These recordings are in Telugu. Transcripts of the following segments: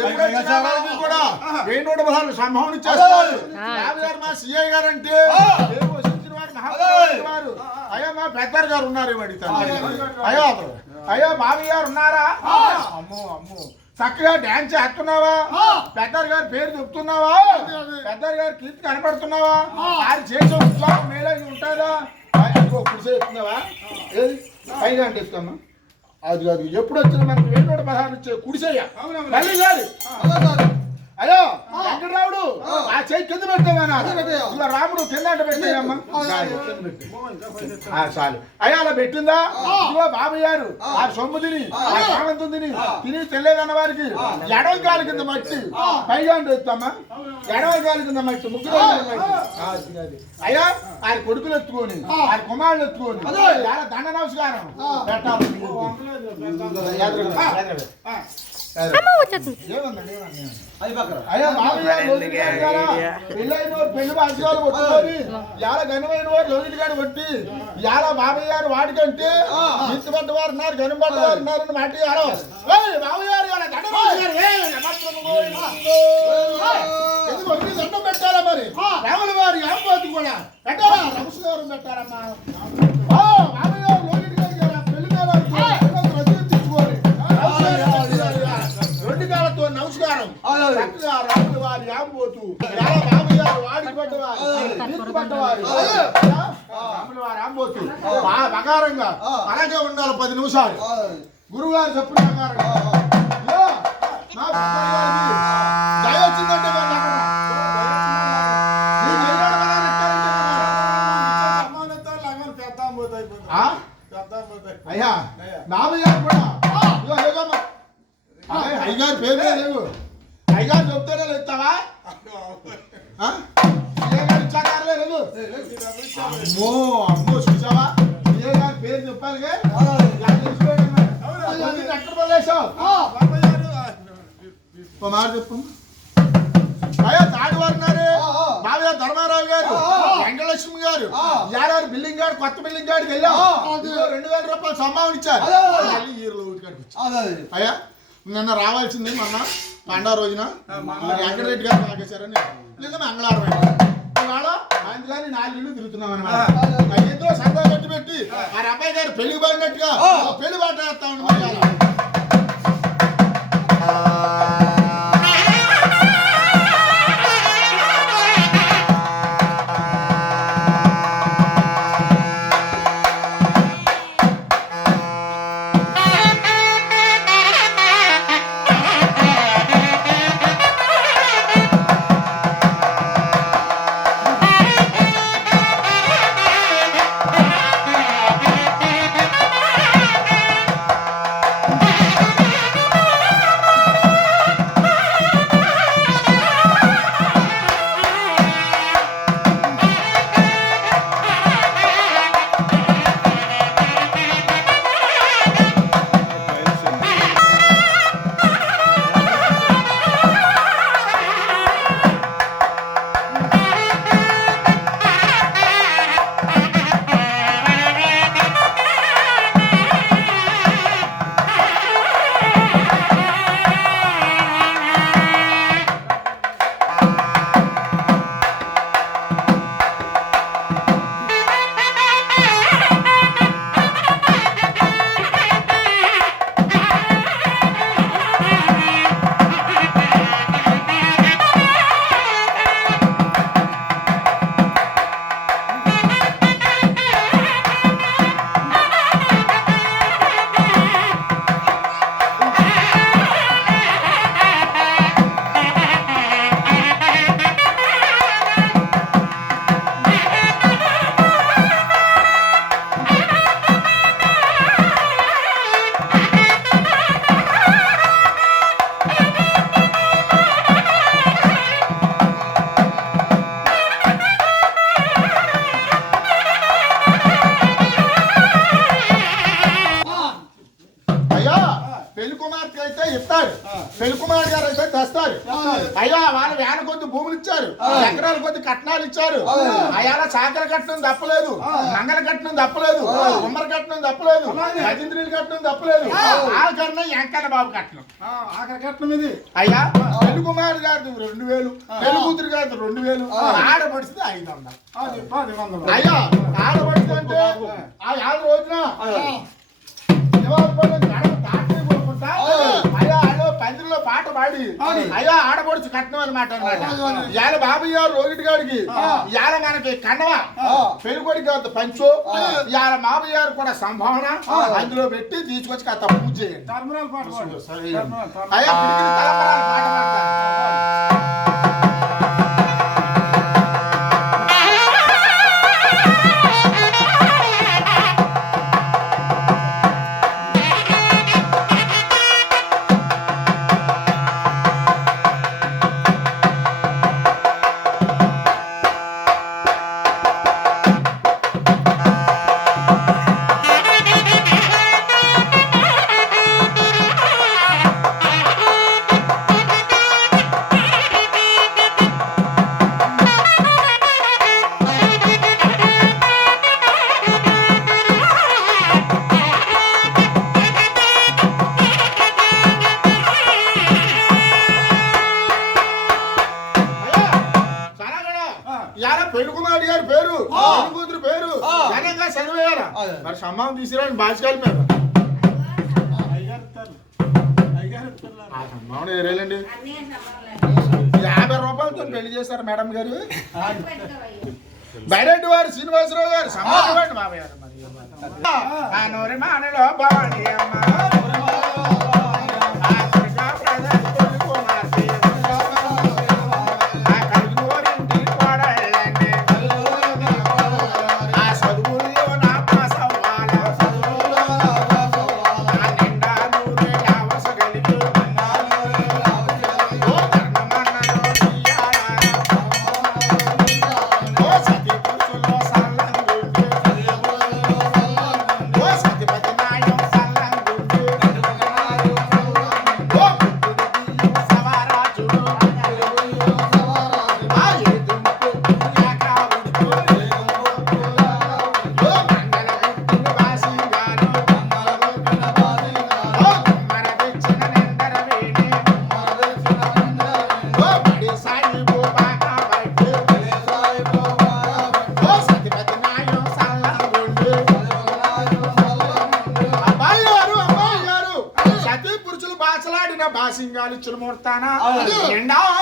ఎప్పుడు వచ్చినా వాళ్ళకి కూడా నూట పదహారు సంభావన ఇచ్చేస్తారు మా సిఐ గారు అంటే అయ్యా మా పెద్దర్ గారు ఉన్నారు అయ్యో అతను అయ్యో బాబు గారు ఉన్నారా? అమ్మో అమ్మో. చక్కగా డాన్స్ చేస్తున్నావా? పెద్దర్ గారి పేరు చెప్తున్నావా? పెద్దర్ గారి కీర్తి కనపడుతున్నావా? ఆయన చేసే ఉద్యోగం మేలకి ఉంటుందా? ఇంకో కుడిసే చెప్తున్నావా? ఏది? పైగా అంటే చెప్తామా అది కాదు. ఎప్పుడు వచ్చిన మనకు నూట పదహారు ఇచ్చే కుడిసేయ మళ్ళీ గారు అయ్యో వెంకటరావుడు ఆ. చేయి కింద ఇలా రాముడు కింద అంటే పెట్టాయమ్మా. చాలు. అయ్యా అలా పెట్టిందా? ఇదిగో బాబాయ్ గారు ఆ. సొమ్ము తిని ఆ. సామంతం తిని తిని తెలియదన్న వారికి ఎడవ కాలు కింద మట్టి పైగా ఎత్తామా ఎడవ కాలు కింద మట్టి ముగ్గురు. అయ్యా ఆయన కొడుకులు ఎత్తుకొని ఆయన కుమారులు ఎత్తుకొని దండ నమస్కారం. పెట్టాలి అమ్మ వచ్చేస్తుంది. పెళ్ళైన పెళ్ళి బాధ్యతలు కొట్టుకొని యాల ఘనమైన వారు రోజులు కాడు కొట్టి యాల బాబయ్య గారు వాడికంటే ఇంతమంది వారు ఉన్నారు గనుబడ్డ వారు ఉన్నారు అని మాట ఏయ్ బాబయ్య గారు దండం పెట్టాలా మరి? రాముల వారి ఆంబోతు కూడా పెట్టాలా? పెట్టారమ్మా ఓ నమస్కారం. చక్కగా రాముల వారి ఎలా రామయ్య గారు వాడికి పడ్డవారు పడ్డవారు. రాముల వారి ఆంబోతు బాగా బంగారంగా. అలాగే ఉండాలి పది నిమిషాలు. గురువు గారు చెప్పిన బంగారంగా ఇదిగో, నా పుస్తకం అయ్యగారి పేరు లేవు. అయ్యగారు చెప్తేనే ఇస్తావా? అయ్యగారు ఇచ్చాకారలే లేదు. అమ్మో అమ్మో చూసావా? అయ్యగారి పేరు చెప్పాలి ఎక్కడ పడేసావు ఒక మాట చెప్పు. అయ్యా తాడివారు మావయ్య ధర్మారావు గారు. వెంకటలక్ష్మి గారు. యారారు బిల్డింగ్ గారు కొత్త బిల్డింగ్ గాడికి వెళ్ళాం. రెండు వేల రూపాయలు సంభావన ఇచ్చారు. అయ్యా నిన్న రావాల్సింది మొన్న పండగ రోజున. వెంకటరెడ్డి గారు తాగేశారని నిన్న మంగళవారం. ఇవాళ అందుకని నాలుగు తిరుగుతున్నాం అనమాట ఏదో సరదా పెట్టి పెట్టి ఆ. అబ్బాయి గారు పెళ్ళి పోయినట్టుగా ఓ పెళ్ళి బాట వేస్తా ఉండి అయ్యా వాళ్ళ వేల కొద్ది భూములు ఇచ్చారు. ఎకరాల కొద్ది కట్నాలు ఇచ్చారు. అయ్యాల చాకల కట్నం తప్పలేదు. మంగళ కట్నం తప్పలేదు. ఉమ్మర కట్నం తప్పలేదు. గజేంద్రుడి కట్నం తప్పలేదు. ఆ. కట్నం వెంకన్న బాబు కట్నం ఆఖరి కట్నం ఇది. అయ్యా పెళ్ళి కుమార్ గారిది రెండు వేలు. పెళ్ళి కూతురు గారిది రెండు వేలు. ఆడపడిస్తే ఐదు వందలు. అయ్యా ఆడపడితే అంటే ఆ. యాభై రోజున దాటి పందిరిలో పాట పాడి అయ్యా ఆడపడుచు కట్నం అనమాట అనమాట ఇవాళ బాబయ్య రోగిటి గారికి ఇవాళ మనకి కండవ పెళ్ళికొడికి కాదు పంచు ఇవాళ మాబయ్య గారు కూడా సంభావన అందులో పెట్టి తీసుకొచ్చి కాస్త పూజ చేయండి. అయ్యా తీసుకురాని బాధ్యతలు మీద. అయ్యగారు ఏరేలండి యాభై రూపాయలతో పెళ్ళి చేశారు మేడం గారు. బైరెడ్డి వారు శ్రీనివాసరావు గారు సమానం బాబాయ్ గారు. మరి. ఆ మానలో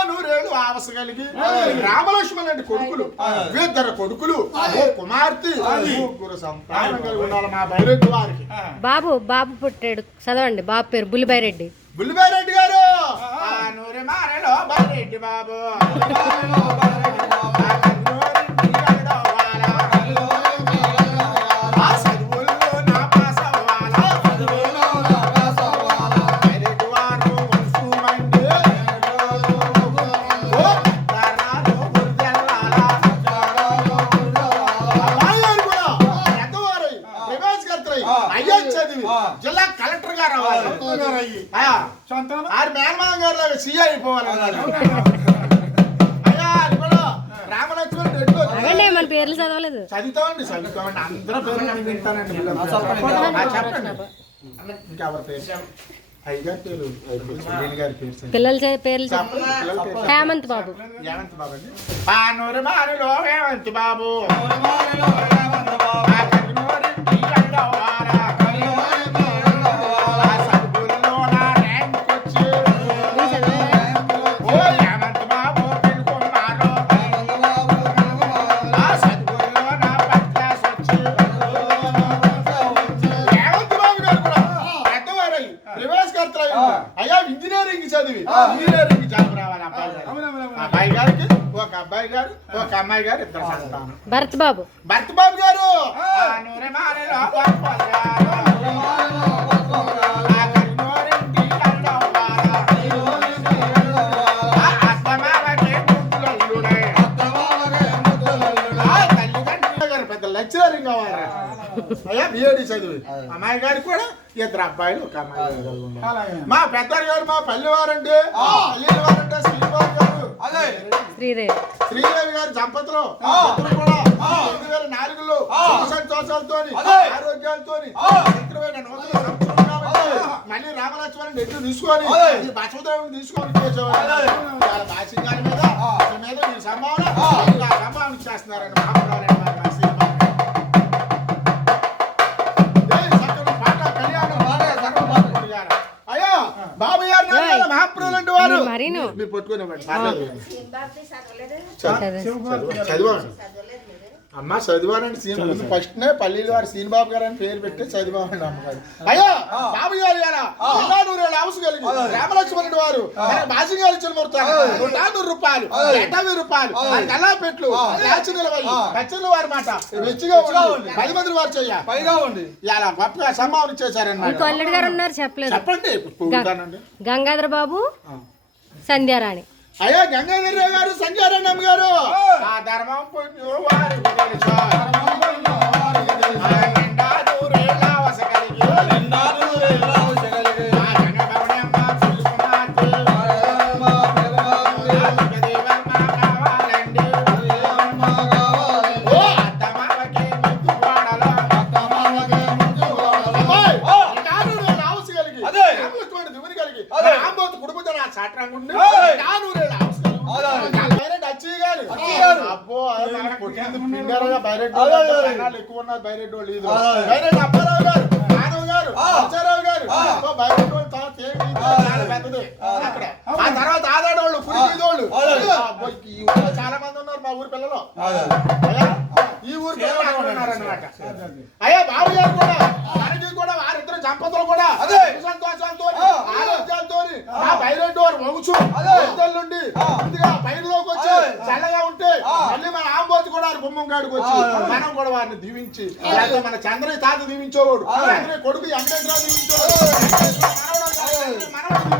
నూరేళ్ళు ఆవస కలిగి. రామలక్ష్మణ్ లాంటి కొడుకులు ఇద్దరు కొడుకులు ఓ కుమార్తె ముగ్గురు సంతానం కలిగి ఉండాలి మా బైరెడ్డి వారికి. బాబు బాబు పుట్టాడు. చదవండి బాబు పేరు బుల్లిబాయిరెడ్డి బుల్లిబాయిరెడ్డి గారు. ఆ. నూరి మారెలో బాబు. అయ్యి. ఆరు మేనమామ గారు అయిపోవాలన్నారు మన పేర్లు చదవలేదు? చదువుతామండి చదువుతామండి. అందరూ పేరు నేను వింటానండి పిల్లలు. ఆ, చెప్పండి. ఇంకెవరి పేరు? అయ్యగారి పేరు శ్రీని గారి పేరు చెప్పండి. పిల్లల చే- పేర్లు. హేమంత్ బాబు. ఏమంత బాబు అండి. పానూరు మారులో ఏమంతి బాబు. భరత్ బాబు. భర్త బాబు గారు! గారు. గారు పెద్ద అయ్యా బిఏడి చదివి. అమ్మాయి గారికి కూడా ఇద్దరు అబ్బాయిలు ఒక అమ్మాయి మా పెద్దరు గారు మా పల్లె వారంటే పల్లె వారంటే శ్రీబాబు గారు. శ్రీదేవి. శ్రీదేవి గారి దంపతులు. కూడా రెండు వేల నాలుగులో సంతోషాలతో ఆరోగ్యాలతో నూతన మళ్ళీ రామలక్ష్మణ్ ఎట్లు తీసుకొని ఈ బసవదేవుని తీసుకొని వాళ్ళ బాసి గారి మీద మీద ఈ సంభావన సంభావన చేస్తున్నారండి మహాపురాలు చదివాను. అమ్మ చదివానండి సీన్. ముందు ఫస్ట్ నే పల్లీలు వారి సీన్ బాబు గారు అని పేరు పెట్టి చదివామండి అమ్మగారు. అయ్యా బాబు గారు గారా నూరేళ్ళు హౌస్ కలిగి రామలక్ష్మణుడు వారు. బాసి గారు ఇచ్చిన నూరు రూపాయలు. ఎనభై రూపాయలు. ఎలా పెట్లు రాచి నిలవయ్యి పచ్చళ్ళు వారి మాట. రుచిగా ఉండి. పది మంది వారు చెయ్య. పైగా ఉంది ఇలా గొప్పగా సంభావన చేశారన్నమాట. చెప్పలేదు. చెప్పండి. గంగాధర బాబు సంధ్యారాణి. అయ్యా గంగాధర గారు సంజారాయణమ్మ గారు. ఆ ధర్మం ఎక్కువ ఉన్నారు వాళ్ళు ఇది. అప్పారావు గారు మాధవ్ గారు ఆ. అచ్చారావు గారు. బైరెడ్డి వాళ్ళు పెద్దది. అక్కడ. ఆ. తర్వాత ఆదాడోళ్ళు ఈ ఊళ్ళో చాలా మంది ఉన్నారు మా ఊరి పిల్లలు. అయ్యా, ఈ ఊరి అయ్యా బాబు గారు కూడా మనకి కూడా వారిద్దరు దంపతులు కూడా అదే. సుఖ సంతోషాలతో ఆ. ఆరోగ్యాలతో ఆ బైరెడ్డి వారు వంగుచు అదే. నుండి ఆ. ముందుగా పైరులోకి వచ్చి అదే. చల్లగా ఉంటే ఆ. మళ్ళీ మన ఆంబోతి కూడా కాడికి వచ్చి. మనం కూడా వారిని దీవించి లేకపోతే మన చంద్రయ్య తాత దీవించేవాడు. చంద్రయ్య కొడుకు వెంకటేశ్వర దీవించేవాడు. మనవడు